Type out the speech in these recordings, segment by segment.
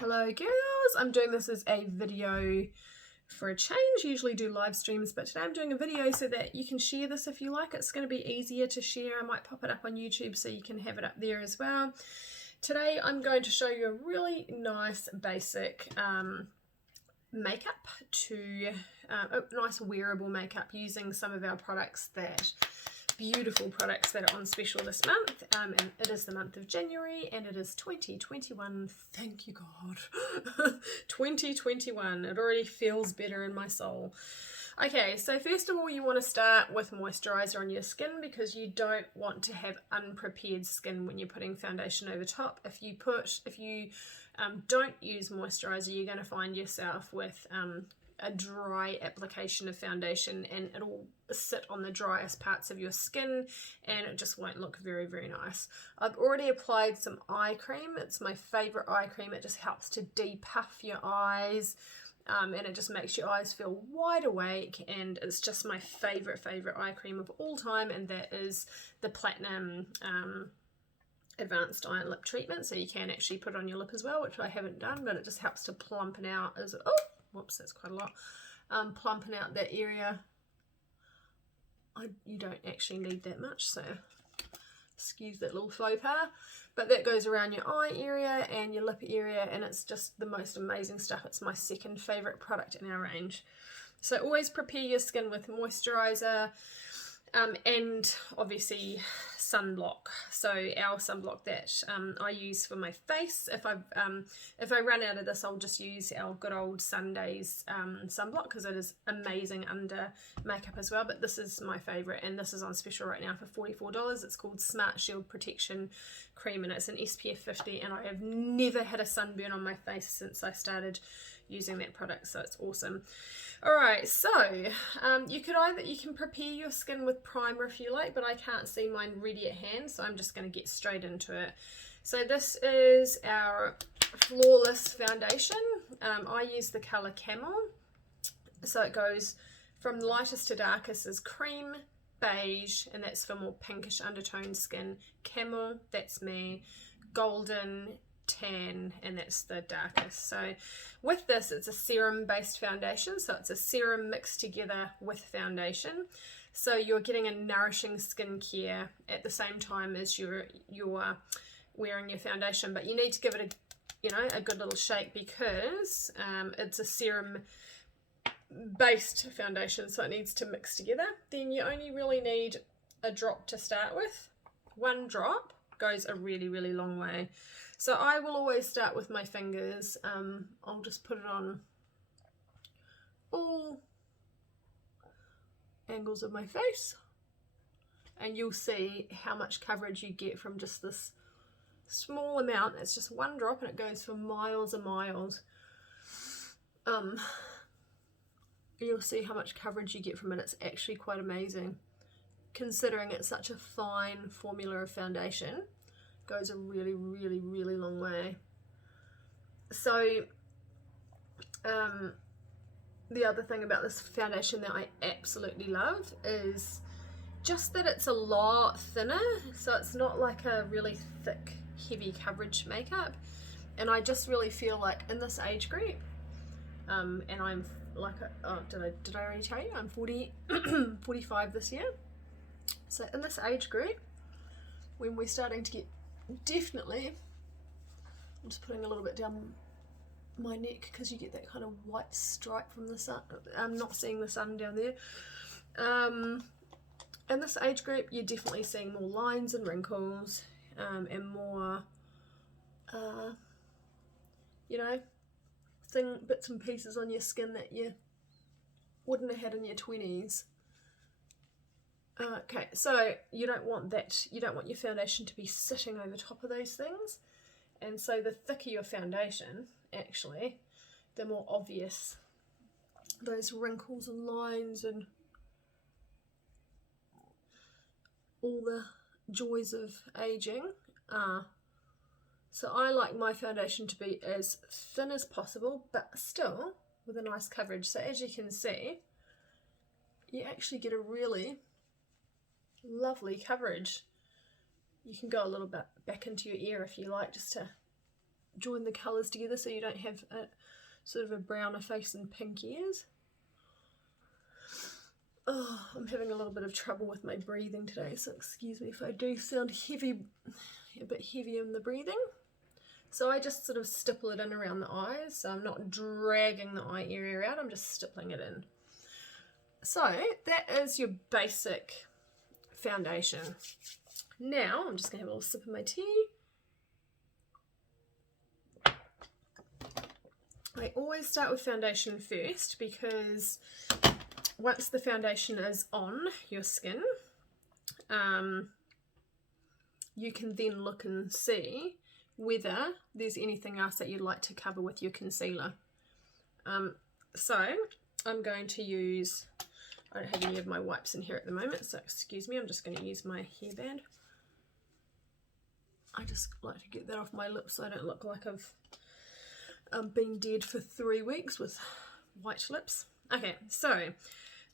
Hello girls, I'm doing this as a video for a change. Usually do live streams, but today I'm doing a video so that you can share this if you like. It's going to be easier to share. I might pop it up on YouTube so you can have it up there as well. Today I'm going to show you a really nice basic makeup nice wearable makeup using some of our products beautiful products that are on special this month, and it is the month of January and it is 2021. Thank you God. 2021. It already feels better in my soul. Okay, so first of all you want to start with moisturizer on your skin because you don't want to have unprepared skin when you're putting foundation over top. If you don't use moisturizer, you're going to find yourself with a dry application of foundation, and it'll sit on the driest parts of your skin and it just won't look very, very nice. I've already applied some eye cream. It's my favorite eye cream. It just helps to depuff your eyes, and it just makes your eyes feel wide awake, and it's just my favorite eye cream of all time, and that is the Platinum Advanced Eye and Lip Treatment. So you can actually put it on your lip as well, which I haven't done, but it just helps to plumpen out whoops, that's quite a lot. Plumping out that area. You don't actually need that much, so excuse that little faux pas. But that goes around your eye area and your lip area, and it's just the most amazing stuff. It's my second favourite product in our range. So always prepare your skin with moisturiser, and obviously sunblock. So our sunblock that I use for my face, if I run out of this, I'll just use our good old Sundays sunblock because it is amazing under makeup as well. But this is my favourite, and this is on special right now for $44. It's called Smart Shield Protection Cream, and it's an SPF 50, and I have never had a sunburn on my face since I started using that product, so it's awesome. Alright, so you can prepare your skin with primer if you like, but I can't see mine ready at hand, so I'm just going to get straight into it. So this is our Flawless foundation. I use the colour Camel, so it goes from lightest to darkest is cream, beige, and that's for more pinkish undertoned skin, camel, that's me, golden, tan, and that's the darkest. So with this, it's a serum based foundation, so it's a serum mixed together with foundation, so you're getting a nourishing skincare at the same time as you're wearing your foundation. But you need to give it a good little shake because it's a serum based foundation, so it needs to mix together. Then you only really need a drop to start with. One drop goes a really, really long way. So I will always start with my fingers. I'll just put it on all angles of my face, and you'll see how much coverage you get from just this small amount. It's just one drop and it goes for miles and miles. You'll see how much coverage you get from it. It's actually quite amazing considering it's such a fine formula of foundation. Goes a really, really, really long way. So the other thing about this foundation that I absolutely love is just that it's a lot thinner, so it's not like a really thick, heavy coverage makeup. And I just really feel like in this age group, and I'm like, did I already tell you? I'm 45 this year. So in this age group, when we're starting to get definitely, I'm just putting a little bit down my neck because you get that kind of white stripe from the sun. I'm not seeing the sun down there. In this age group, you're definitely seeing more lines and wrinkles, and more, thin bits and pieces on your skin that you wouldn't have had in your 20s. Okay, so you don't want that. You don't want your foundation to be sitting over top of those things. And so the thicker your foundation, actually, the more obvious those wrinkles and lines and all the joys of aging are. So I like my foundation to be as thin as possible, but still with a nice coverage. So as you can see, you actually get a really lovely coverage. You can go a little bit back into your ear if you like, just to join the colours together so you don't have a sort of a browner face and pink ears. Oh, I'm having a little bit of trouble with my breathing today, so excuse me if I do sound heavy, a bit heavy in the breathing. So I just sort of stipple it in around the eyes, so I'm not dragging the eye area out, I'm just stippling it in. So that is your basic foundation. Now I'm just going to have a little sip of my tea. I always start with foundation first because once the foundation is on your skin, you can then look and see whether there's anything else that you'd like to cover with your concealer. So I'm going to use, I don't have any of my wipes in here at the moment, so excuse me, I'm just going to use my hairband. I just like to get that off my lips so I don't look like I've been dead for 3 weeks with white lips. Okay, so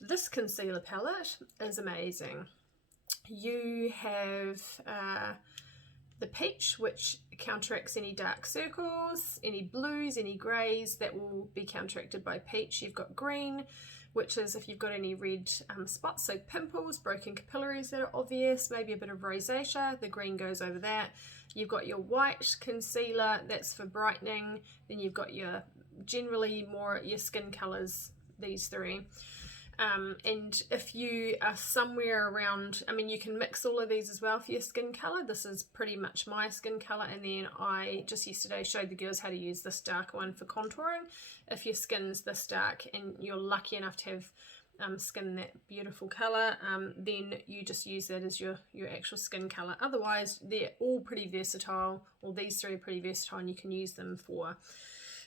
this concealer palette is amazing. You have the peach, which counteracts any dark circles, any blues, any greys that will be counteracted by peach. You've got green, which is if you've got any red spots, so pimples, broken capillaries that are obvious, maybe a bit of rosacea, the green goes over that. You've got your white concealer, that's for brightening. Then you've got your generally more your skin colours, these three. And if you are somewhere around, I mean, you can mix all of these as well for your skin colour. This is pretty much my skin colour, and then I just yesterday showed the girls how to use this dark one for contouring. If your skin's this dark and you're lucky enough to have skin that beautiful colour, then you just use that as your actual skin colour. Otherwise, they're all pretty versatile. Well, these three are pretty versatile and you can use them for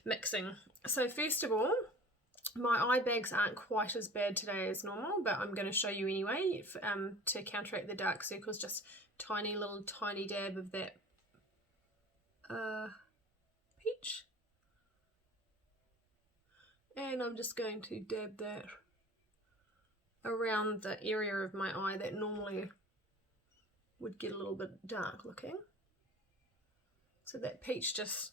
mixing. So first of all, my eye bags aren't quite as bad today as normal, but I'm going to show you anyway to counteract the dark circles. Just tiny dab of that peach, and I'm just going to dab that around the area of my eye that normally would get a little bit dark looking. So that peach just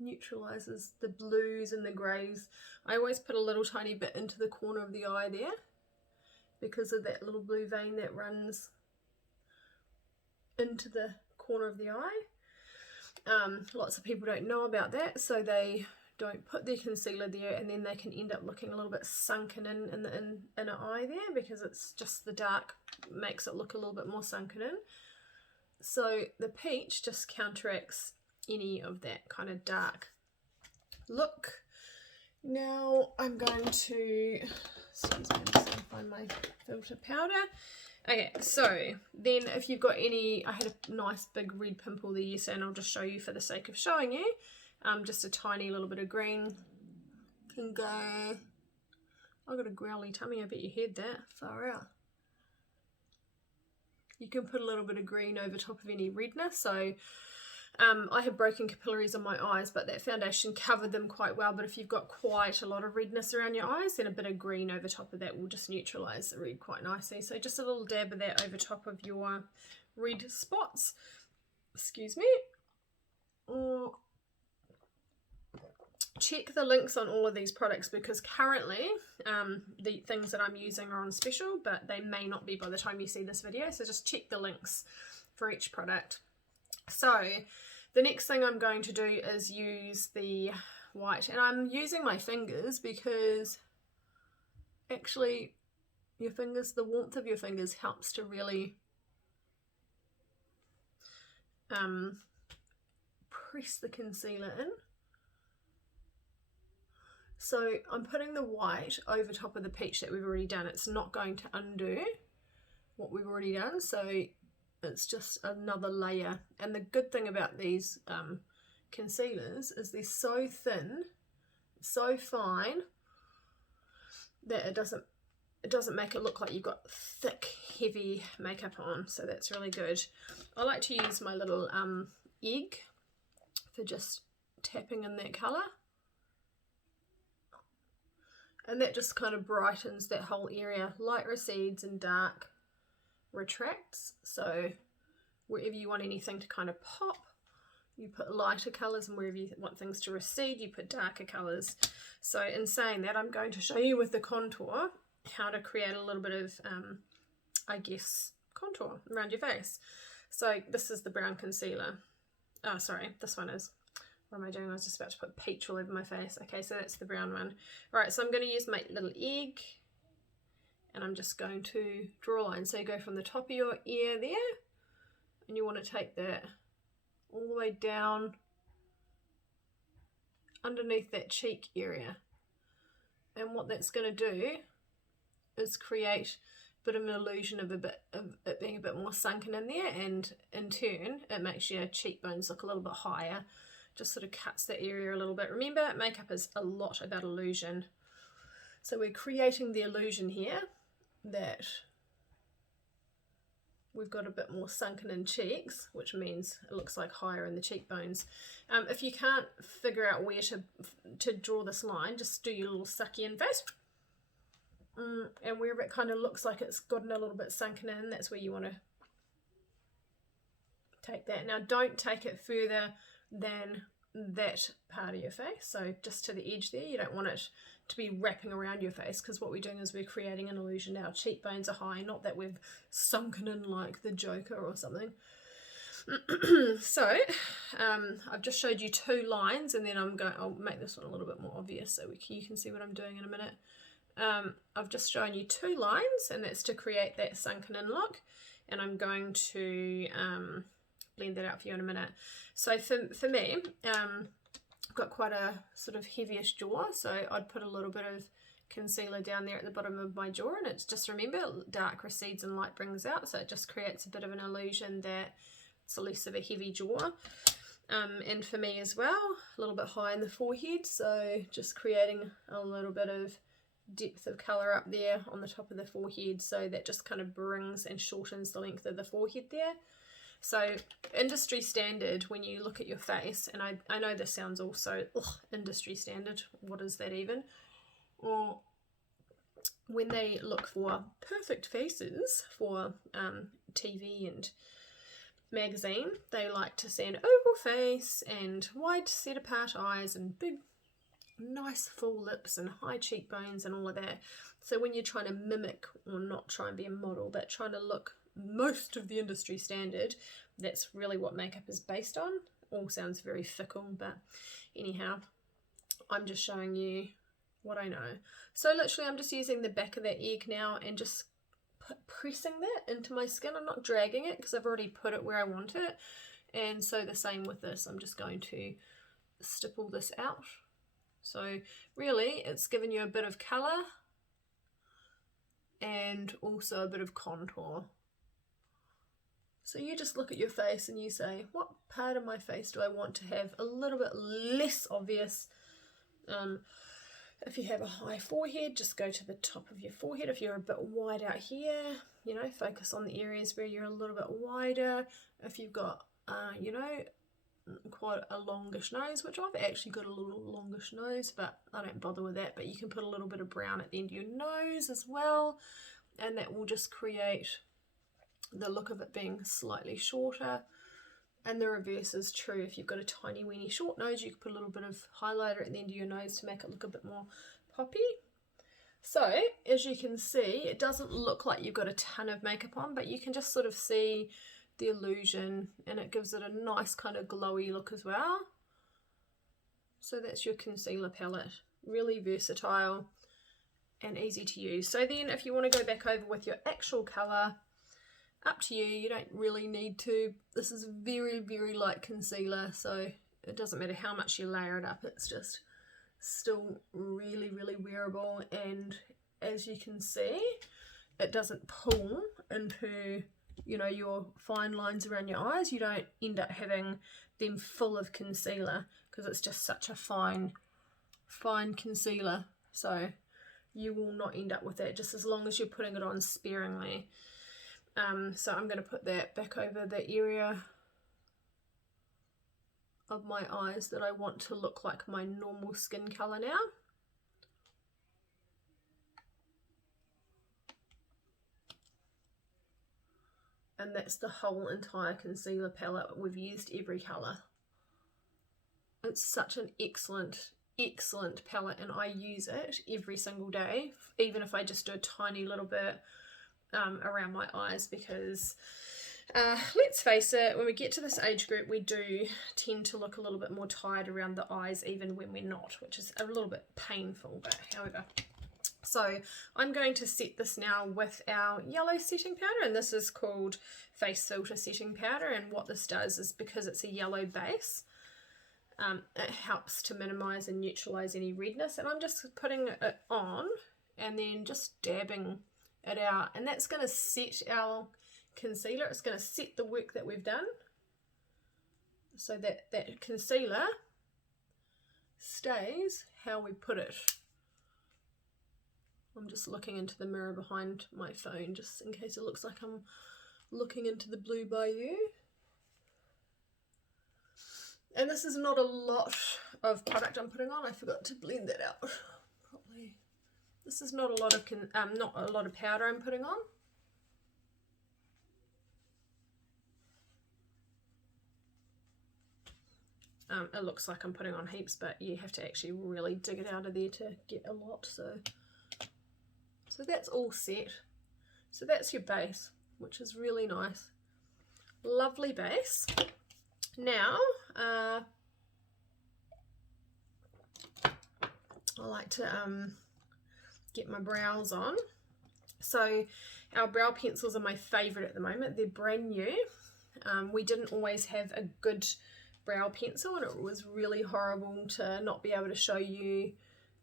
neutralizes the blues and the greys. I always put a little tiny bit into the corner of the eye there because of that little blue vein that runs into the corner of the eye. Lots of people don't know about that, so they don't put their concealer there, and then they can end up looking a little bit sunken in the inner eye there because it's just the dark makes it look a little bit more sunken in. So the peach just counteracts any of that kind of dark look. Now I'm going to, excuse me, I'm just going to find my filter powder. Okay, so then if you've got any, I had a nice big red pimple there yesterday, and I'll just show you for the sake of showing you. Just a tiny little bit of green can go. I've got a growly tummy, I bet you heard that, far out. You can put a little bit of green over top of any redness. So I have broken capillaries on my eyes, but that foundation covered them quite well. But if you've got quite a lot of redness around your eyes, then a bit of green over top of that will just neutralise the red quite nicely. So just a little dab of that over top of your red spots. Excuse me. Or check the links on all of these products because currently the things that I'm using are on special, but they may not be by the time you see this video. So just check the links for each product. So the next thing I'm going to do is use the white, and I'm using my fingers because actually your fingers, the warmth of your fingers helps to really press the concealer in. So I'm putting the white over top of the peach that we've already done. It's not going to undo what we've already done, so it's just another layer. And the good thing about these concealers is they're so thin, so fine, that it doesn't make it look like you've got thick, heavy makeup on. So that's really good. I like to use my little egg for just tapping in that colour. And that just kind of brightens that whole area. Light recedes and dark retracts. So wherever you want anything to kind of pop, you put lighter colours, and wherever you want things to recede, you put darker colours. So in saying that, I'm going to show you with the contour how to create a little bit of, I guess, contour around your face. So this is the brown concealer. Oh, sorry, this one is. What am I doing? I was just about to put peach all over my face. Okay, so that's the brown one. Right, so I'm going to use my little egg, and I'm just going to draw a line. So you go from the top of your ear there, and you want to take that all the way down underneath that cheek area. And what that's going to do is create a bit of an illusion of it being a bit more sunken in there, and in turn it makes your cheekbones look a little bit higher. Just sort of cuts that area a little bit. Remember, makeup is a lot about illusion. So we're creating the illusion here that we've got a bit more sunken in cheeks, which means it looks like higher in the cheekbones. If you can't figure out where to draw this line, just do your little sucky in face. And wherever it kind of looks like it's gotten a little bit sunken in, that's where you want to take that. Now don't take it further than that part of your face, so just to the edge there. You don't want it to be wrapping around your face, because what we're doing is we're creating an illusion. Our cheekbones are high, not that we've sunken in like the Joker or something. So I've just showed you 2 lines, and then I'll make this one a little bit more obvious so you can see what I'm doing in a minute. I've just shown you 2 lines, and that's to create that sunken in look, and I'm going to blend that out for you in a minute. So for me, I've got quite a sort of heavyish jaw, so I'd put a little bit of concealer down there at the bottom of my jaw, and it's just, remember, dark recedes and light brings out, so it just creates a bit of an illusion that it's less of a heavy jaw. And for me as well, a little bit high in the forehead, so just creating a little bit of depth of colour up there on the top of the forehead, so that just kind of brings and shortens the length of the forehead there. So industry standard, when you look at your face, and I know this sounds also industry standard, what is that even? Or when they look for perfect faces for TV and magazine, they like to see an oval face and wide set apart eyes and big nice full lips and high cheekbones and all of that. So when you're trying to mimic, or not try and be a model, but trying to look most of the industry standard, that's really what makeup is based on. All sounds very fickle, but anyhow, I'm just showing you what I know. So literally I'm just using the back of that egg now and just pressing that into my skin. I'm not dragging it because I've already put it where I want it. And so the same with this, I'm just going to stipple this out. So really it's given you a bit of colour and also a bit of contour. So you just look at your face and you say, what part of my face do I want to have a little bit less obvious? If you have a high forehead, just go to the top of your forehead. If you're a bit wide out here, you know, focus on the areas where you're a little bit wider. If you've got, you know, quite a longish nose, which I've actually got a little longish nose, but I don't bother with that. But you can put a little bit of brown at the end of your nose as well, and that will just create the look of it being slightly shorter. And the reverse is true. If you've got a tiny weeny short nose, you can put a little bit of highlighter at the end of your nose to make it look a bit more poppy. So as you can see, it doesn't look like you've got a ton of makeup on, but you can just sort of see the illusion, and it gives it a nice kind of glowy look as well. So that's your concealer palette. Really versatile and easy to use. So then if you want to go back over with your actual colour, up to you. You don't really need to. This is very, very light concealer, so it doesn't matter how much you layer it up, it's just still really, really wearable. And as you can see, it doesn't pull into, you know, your fine lines around your eyes. You don't end up having them full of concealer because it's just such a fine concealer. So you will not end up with that, just as long as you're putting it on sparingly. So I'm going to put that back over the area of my eyes that I want to look like my normal skin colour now. and that's the whole entire concealer palette. We've used every colour. It's such an excellent palette, and I use it every single day, even if I just do a tiny little bit around my eyes, because let's face it, when we get to this age group, we do tend to look a little bit more tired around the eyes even when we're not, which is a little bit painful, but however. So I'm going to set this now with our yellow setting powder, and this is called Face Filter Setting Powder, and what this does is, because it's a yellow base, it helps to minimise and neutralise any redness, and I'm just putting it on and then just dabbing it out, and that's going to set our concealer. It's going to set the work that we've done so that that concealer stays how we put it. I'm just looking into the mirror behind my phone just in case it looks like I'm looking into the blue bayou. And this is not a lot of product I'm putting on. I forgot to blend that out properly. This is not a lot of powder I'm putting on. It looks like I'm putting on heaps, but you have to actually really dig it out of there to get a lot. So that's all set. So that's your base, which is really nice. Lovely base. Now, I like to get my brows on. So our brow pencils are my favourite at the moment. They're brand new. We didn't always have a good brow pencil, and it was really horrible to not be able to show you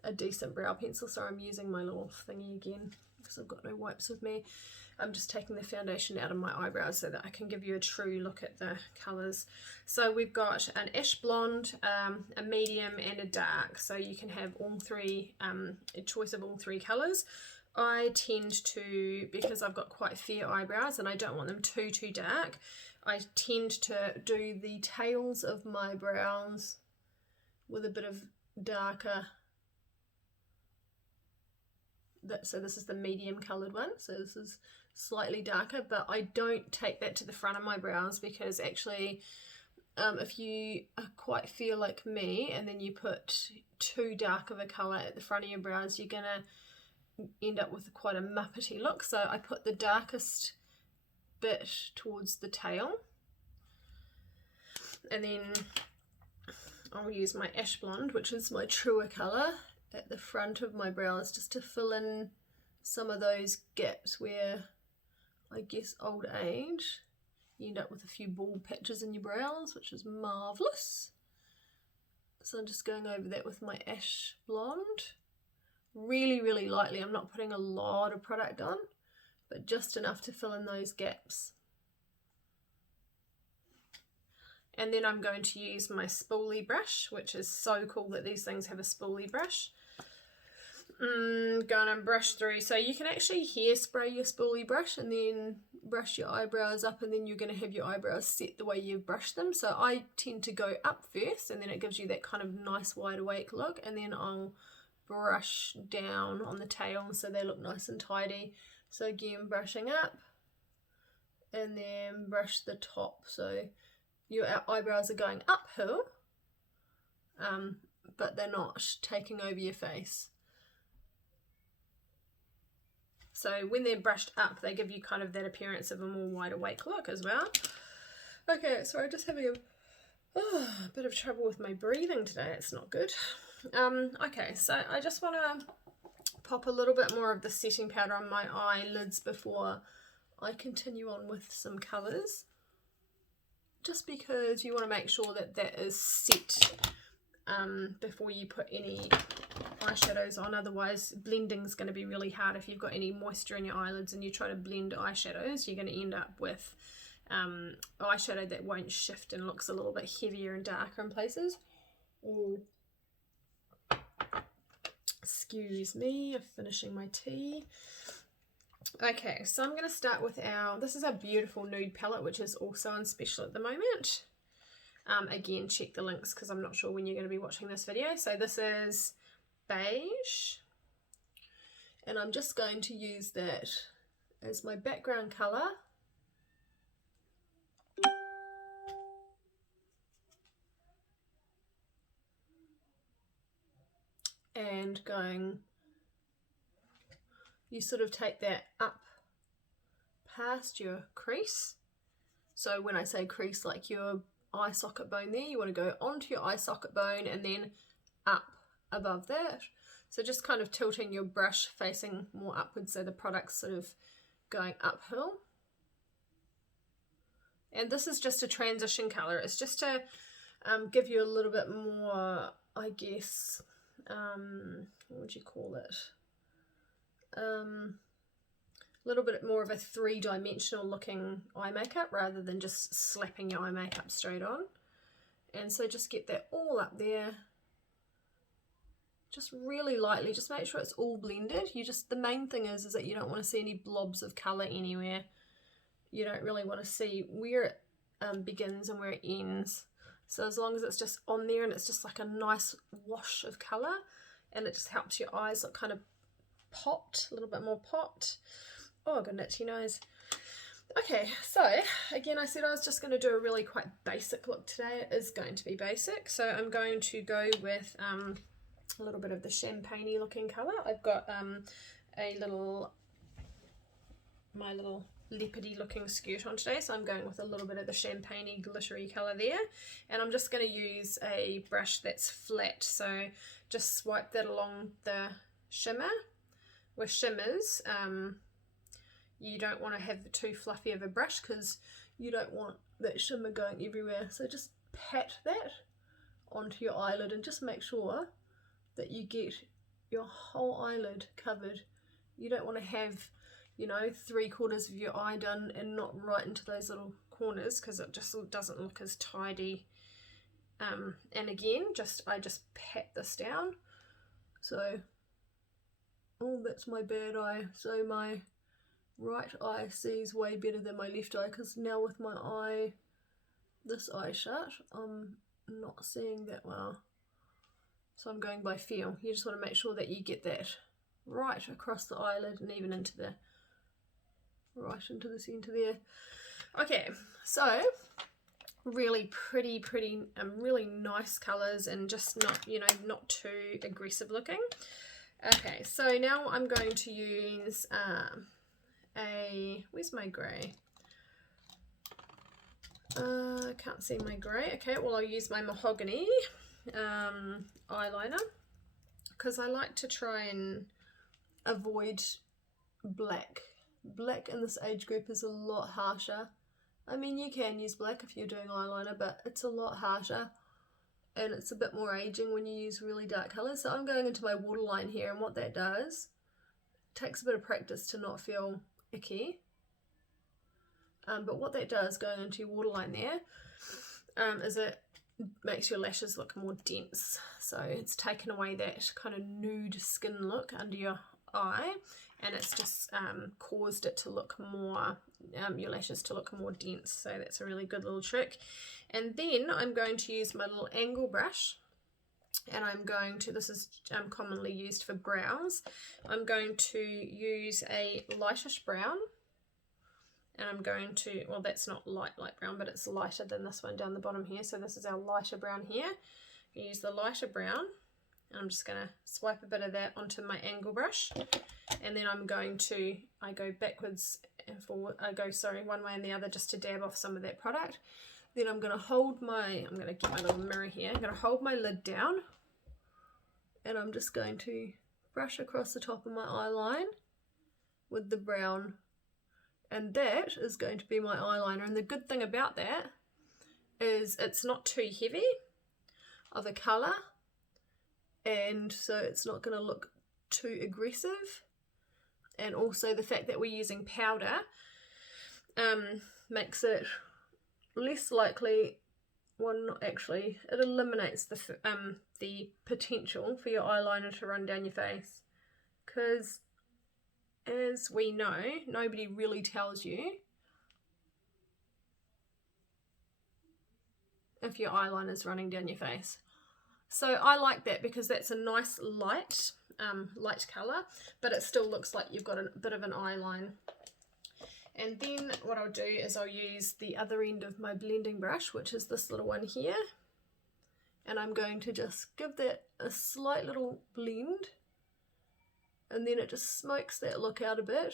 a decent brow pencil. So I'm using my little thingy again because I've got no wipes with me. I'm just taking the foundation out of my eyebrows so that I can give you a true look at the colours. So we've got an ash blonde, a medium and a dark, so you can have all three, a choice of all three colours. I tend to, because I've got quite fair eyebrows and I don't want them too dark, I tend to do the tails of my brows with a bit of darker. So this is the medium coloured one, so this is slightly darker, but I don't take that to the front of my brows, because actually if you are quite fair like me and then you put too dark of a colour at the front of your brows, you're going to end up with quite a muppety look. So I put the darkest bit towards the tail, and then I'll use my ash blonde, which is my truer colour, at the front of my brows just to fill in some of those gaps where, I guess, old age, you end up with a few bald patches in your brows, which is marvellous. So I'm just going over that with my ash blonde, really lightly. I'm not putting a lot of product on, but just enough to fill in those gaps. And then I'm going to use my spoolie brush, which is so cool that these things have a spoolie brush. Going and brush through. So you can actually hairspray your spoolie brush and then brush your eyebrows up, and then you're going to have your eyebrows set the way you brush them. So I tend to go up first, and then it gives you that kind of nice wide awake look, and then I'll brush down on the tail so they look nice and tidy. So again, brushing up and then brush the top. So your eyebrows are going uphill, but they're not taking over your face. So when they're brushed up, they give you kind of that appearance of a more wide awake look as well. Okay, so I'm just having a bit of trouble with my breathing today. It's not good. Okay, so I just want to pop a little bit more of the setting powder on my eyelids before I continue on with some colours. Just because you want to make sure that that is set before you put any eyeshadows on. Otherwise blending is going to be really hard. If you've got any moisture in your eyelids and you try to blend eyeshadows, you're going to end up with eyeshadow that won't shift and looks a little bit heavier and darker in places. Excuse me, I'm finishing my tea. Okay, so I'm going to start with this is our beautiful nude palette, which is also on special at the moment. Again, check the links because I'm not sure when you're going to be watching this video. So this is beige, and I'm just going to use that as my background colour and going, you sort of take that up past your crease. So when I say crease, like your eye socket bone there, you want to go onto your eye socket bone and then up above that. So just kind of tilting your brush facing more upwards so the product's sort of going uphill. And this is just a transition colour. It's just to give you a little bit more, I guess, what would you call it? A little bit more of a three-dimensional looking eye makeup rather than just slapping your eye makeup straight on. And so just get that all up there. Just really lightly, just make sure it's all blended. The main thing is that you don't want to see any blobs of colour anywhere. You don't really want to see where it begins and where it ends. So as long as it's just on there and it's just like a nice wash of colour, and it just helps your eyes look kind of popped, a little bit more popped. Oh, I've got an itchy nose. Okay, so again, I said I was just going to do a really quite basic look today. It is going to be basic. So I'm going to go with a little bit of the champagne-y looking colour. I've got my little leopardy looking skirt on today, so I'm going with a little bit of the champagne-y glittery colour there, and I'm just going to use a brush that's flat, so just swipe that along the shimmer. With shimmers, you don't want to have too fluffy of a brush because you don't want that shimmer going everywhere, so just pat that onto your eyelid and just make sure that you get your whole eyelid covered. You don't want to have, you know, 3/4 of your eye done and not right into those little corners, because it just doesn't look as tidy. And again, I just pat this down. So, oh, that's my bad eye. So my right eye sees way better than my left eye, because now with my this eye shut, I'm not seeing that well. So I'm going by feel. You just want to make sure that you get that right across the eyelid and even into the right into the center there. Okay, so really pretty, really nice colors, and just not, you know, not too aggressive looking. Okay, so now I'm going to use where's my grey? I can't see my grey. Okay, well, I'll use my mahogany eyeliner, because I like to try and avoid black. Black in this age group is a lot harsher. I mean, you can use black if you're doing eyeliner, but it's a lot harsher and it's a bit more aging when you use really dark colours. So I'm going into my waterline here, and what that does, it takes a bit of practice to not feel icky. But what that does, going into your waterline there, is it makes your lashes look more dense. So it's taken away that kind of nude skin look under your eye, and it's just caused it to look more, your lashes to look more dense. So that's a really good little trick. And then I'm going to use my little angle brush, and I'm going to, this is commonly used for brows, I'm going to use a lightish brown. And I'm going to, well, that's not light brown, but it's lighter than this one down the bottom here. So this is our lighter brown here. I use the lighter brown, and I'm just going to swipe a bit of that onto my angle brush. And then I'm going to, I go backwards and forward, one way and the other, just to dab off some of that product. Then I'm going to hold my, I'm going to get my little mirror here. I'm going to hold my lid down, and I'm just going to brush across the top of my eye line with the brown. And that is going to be my eyeliner. And the good thing about that is it's not too heavy of a colour, and so it's not going to look too aggressive. And also the fact that we're using powder makes it less likely, well, not actually, it eliminates the potential for your eyeliner to run down your face, because as we know, nobody really tells you if your eyeliner is running down your face. So I like that, because that's a nice light colour, but it still looks like you've got a bit of an eyeline. And then what I'll do is I'll use the other end of my blending brush, which is this little one here, and I'm going to just give that a slight little blend, and then it just smokes that look out a bit,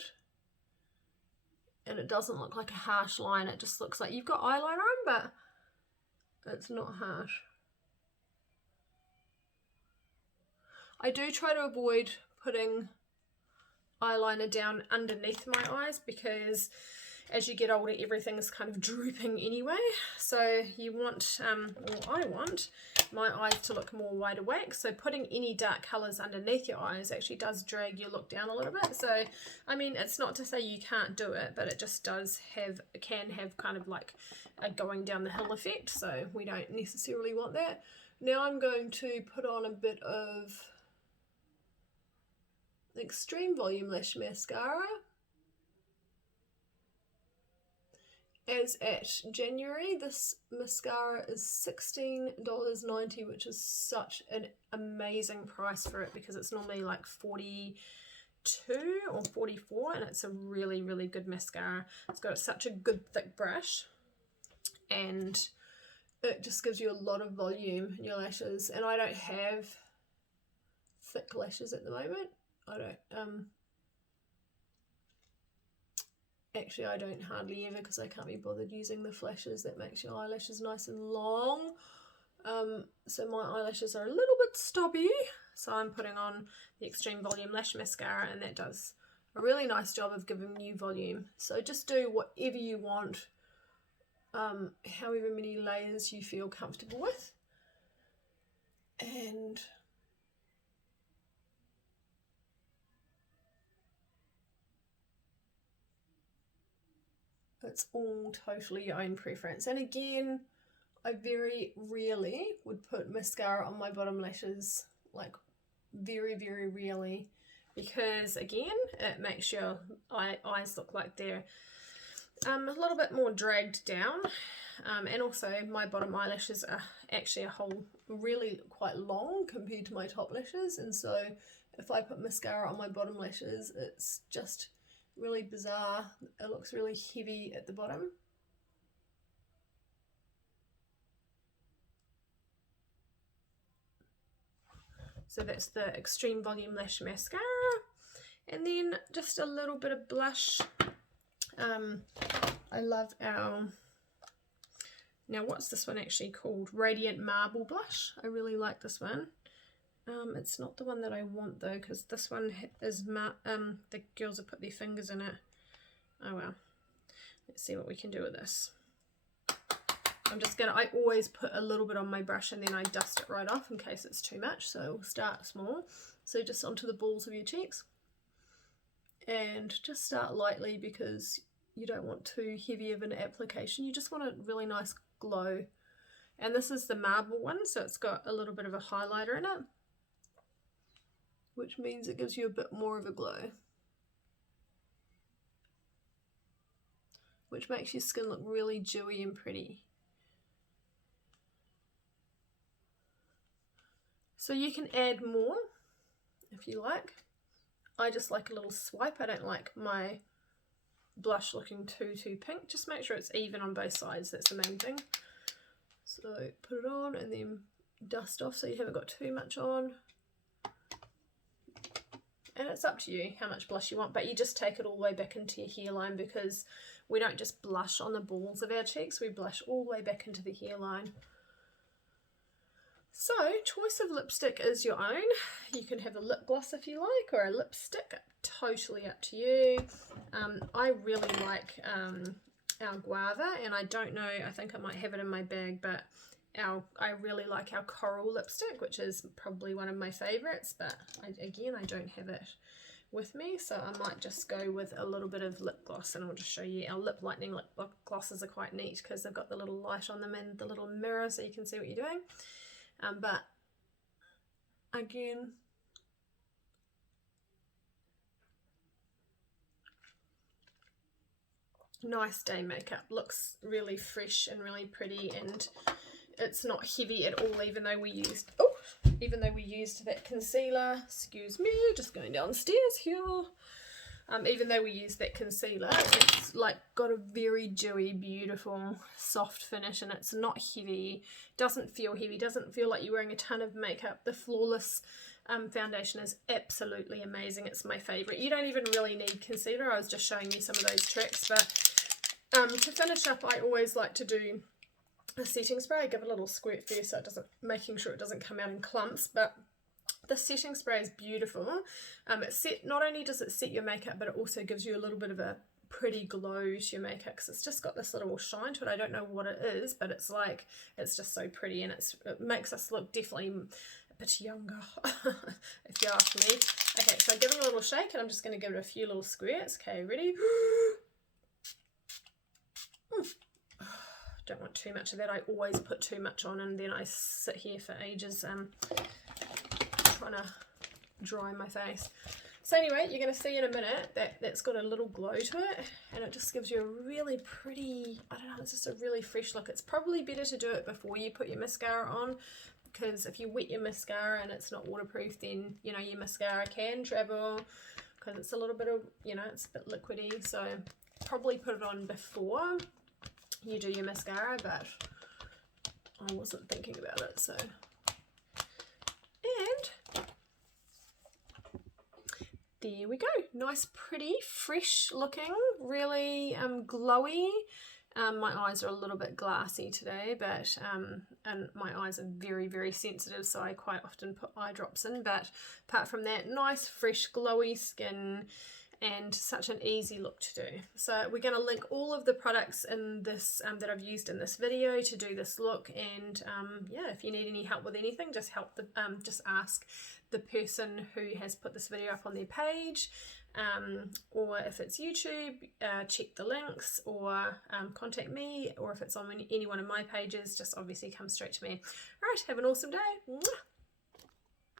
and it doesn't look like a harsh line. It just looks like you've got eyeliner on, but it's not harsh. I do try to avoid putting eyeliner down underneath my eyes because as you get older everything's kind of drooping anyway, so you want, or I want my eyes to look more wide awake, so putting any dark colours underneath your eyes actually does drag your look down a little bit. So I mean, it's not to say you can't do it, but it just does have, can have kind of like a going down the hill effect, so we don't necessarily want that. Now I'm going to put on a bit of Extreme Volume Lash Mascara. As at January, this mascara is $16.90, which is such an amazing price for it because it's normally like $42 or $44, and it's a really, really good mascara. It's got such a good thick brush, and it just gives you a lot of volume in your lashes. And I don't have thick lashes at the moment. I don't, actually I don't hardly ever, because I can't be bothered using the flashes that makes your eyelashes nice and long. So my eyelashes are a little bit stubby, so I'm putting on the Extreme Volume Lash Mascara, and that does a really nice job of giving you volume. So just do whatever you want, however many layers you feel comfortable with. And it's all totally your own preference. And again, I very rarely would put mascara on my bottom lashes, like very, very rarely, because again, it makes your eyes look like they're a little bit more dragged down. And also my bottom eyelashes are actually really quite long compared to my top lashes, and so if I put mascara on my bottom lashes, it's just really bizarre. It looks really heavy at the bottom. So that's the Extreme Volume Lash Mascara. And then just a little bit of blush. I love our, now what's this one actually called? Radiant Marble Blush. I really like this one. It's not the one that I want though, because this one is, the girls have put their fingers in it. Oh well. Let's see what we can do with this. I always put a little bit on my brush and then I dust it right off in case it's too much. So we'll start small. So just onto the balls of your cheeks. And just start lightly because you don't want too heavy of an application. You just want a really nice glow. And this is the marble one, so it's got a little bit of a highlighter in it, which means it gives you a bit more of a glow, which makes your skin look really dewy and pretty. So you can add more if you like. I just like a little swipe. I don't like my blush looking too pink. Just make sure it's even on both sides, that's the main thing. So put it on and then dust off so you haven't got too much on. And it's up to you how much blush you want, but you just take it all the way back into your hairline, because we don't just blush on the balls of our cheeks, we blush all the way back into the hairline. So, choice of lipstick is your own. You can have a lip gloss if you like, or a lipstick, totally up to you. I really like our Guava, and I don't know, I think I might have it in my bag, but I really like our Coral lipstick, which is probably one of my favourites, but again, I don't have it with me, so I might just go with a little bit of lip gloss, and I'll just show you. Our lip lightening lip glosses are quite neat because they've got the little light on them and the little mirror so you can see what you're doing. But again, nice day makeup, looks really fresh and really pretty, and it's not heavy at all, even though we used that concealer. Excuse me, just going downstairs here. Even though we use that concealer, it's like got a very dewy, beautiful, soft finish, and it's not heavy, doesn't feel heavy, doesn't feel like you're wearing a ton of makeup. The Flawless foundation is absolutely amazing. It's my favourite. You don't even really need concealer. I was just showing you some of those tricks, but to finish up, I always like to do a setting spray. I give a little squirt first, so it doesn't, making sure it doesn't come out in clumps, but the setting spray is beautiful. Not only does it set your makeup, but it also gives you a little bit of a pretty glow to your makeup, because it's just got this little shine to it. I don't know what it is, but it's like, it's just so pretty, and it makes us look definitely a bit younger, if you ask me. Okay, so I give it a little shake, and I'm just going to give it a few little squirts. Okay, ready? Don't want too much of that. I always put too much on, and then I sit here for ages trying to dry my face. So anyway, you're going to see in a minute that that's got a little glow to it, and it just gives you a really pretty, I don't know, it's just a really fresh look. It's probably better to do it before you put your mascara on, because if you wet your mascara and it's not waterproof, then, you know, your mascara can travel, because it's a little bit of, you know, it's a bit liquidy. So probably put it on before you do your mascara, but I wasn't thinking about it, so. And there we go. Nice, pretty, fresh looking, really glowy. My eyes are a little bit glassy today, but and my eyes are very, very sensitive, so I quite often put eye drops in. But apart from that, nice, fresh, glowy skin, and such an easy look to do. So we're going to link all of the products in this that I've used in this video to do this look, and yeah, if you need any help with anything, just ask the person who has put this video up on their page, or if it's YouTube, check the links, or contact me, or if it's on any one of my pages, just obviously come straight to me. All right, have an awesome day. Mwah!